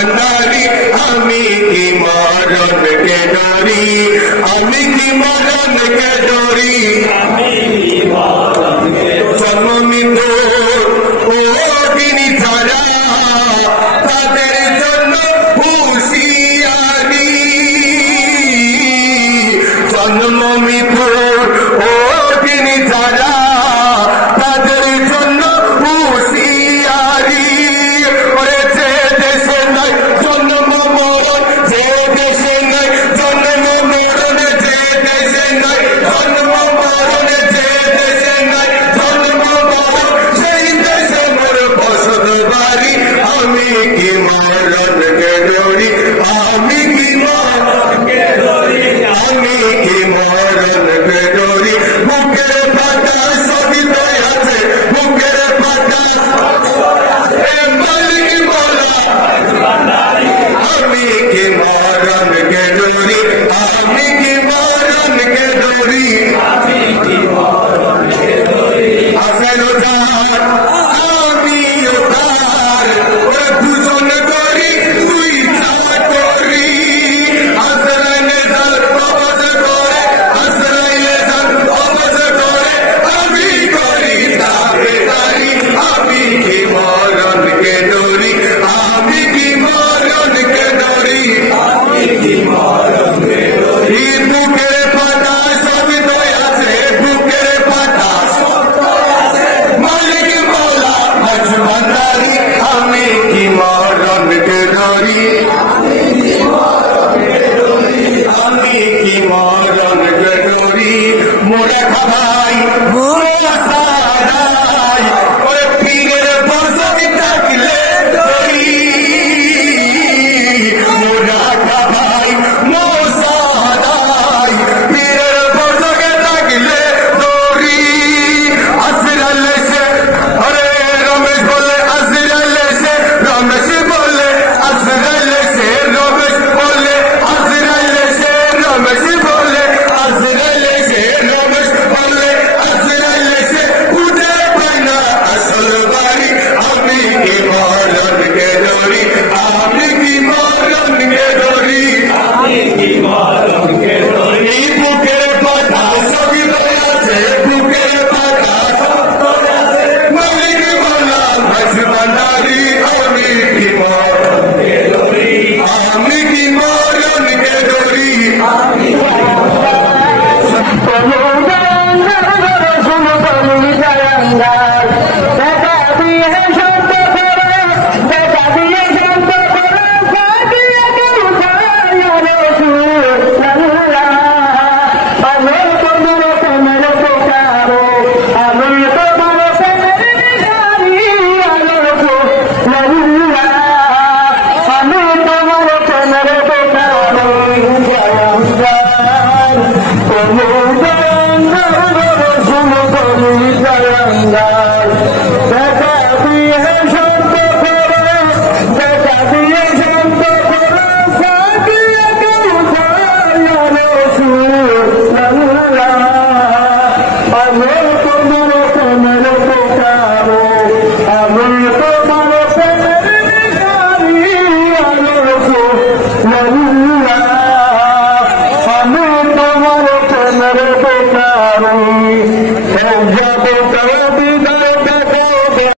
भंडारी आमी की मरण के डोरी आमी की मरण के डोरी जन्म मृत्यु ও তিনি ছাড়া তাদের জন্য হুঁশিয়ারি জন্ম মৃত্যু ও তিনি ছাড়া তাদের জন্য হুঁশিয়ারি যে দেশে নাই জন্ম মরণ যে দেশে নাই জন্ম মরণ যে দেশে নাই জন্ম মরণ যে দেশে নাই জন্ম মরণ সেই দেশে মোর বসত বাড়ি আমি কি মরণ কে ডোরি আমি কি মরণ কে ডোরি আমি কি মরণ কে ডোরি বুকের পাটা সবই তো আছে বুকের পাটা মালিক বলা আমি কি মরণ কে ডোরি আমি কি মরণ কে ডোরি আমি কি মরণ কে ডোরি আসেন উদ্ধার আমি উদ্ধার ওরা দুজন করি দুই চার করি আসরাইলে যান অবজ করে আসরাইলে যান অবজ করে আমি করি তাবেদারি আমি কি মরণ কে ডোরি আমি কি মরণ কে ডোরি আমি কি মরণ কে ডোরি বুকের পাটা সবই তো আছে বুকের পাটা সব তো আছে মালিক বলা আজ ভান্ডারি আমি কি মরণ কে ডোরি আমি কি মরণ কে ডোরি আমি কি মরণ কে ডোরি মোরা খাই মোরা সারাই ওরে পীরের বসতি থাকলে ডোরি মোরা খাই মোসাদাই পীরের বসতি থাকলে ডোরি আসরাল সে আরে রমেশ বলে আসরাল সে রমেশ বলে আসরাল সে রমেশ বলে আসরাল সে রমেশ বলে আসরাল সে রমেশ বলে আসরাল সে খুঁজে পাই না আসল বাড়ি আমি কি মরণ কে ডোরি আমি কি মরণ কে ডোরি আমি কি মরণ কে ডোরি বুকের পাটা সবই তো আছে বুকের পাটা সব তো আছে মালিক বলা আজ ভান্ডারি আমি কি মরণ কে ডোরি আমি কি মরণ কে ডোরি আমি Hey,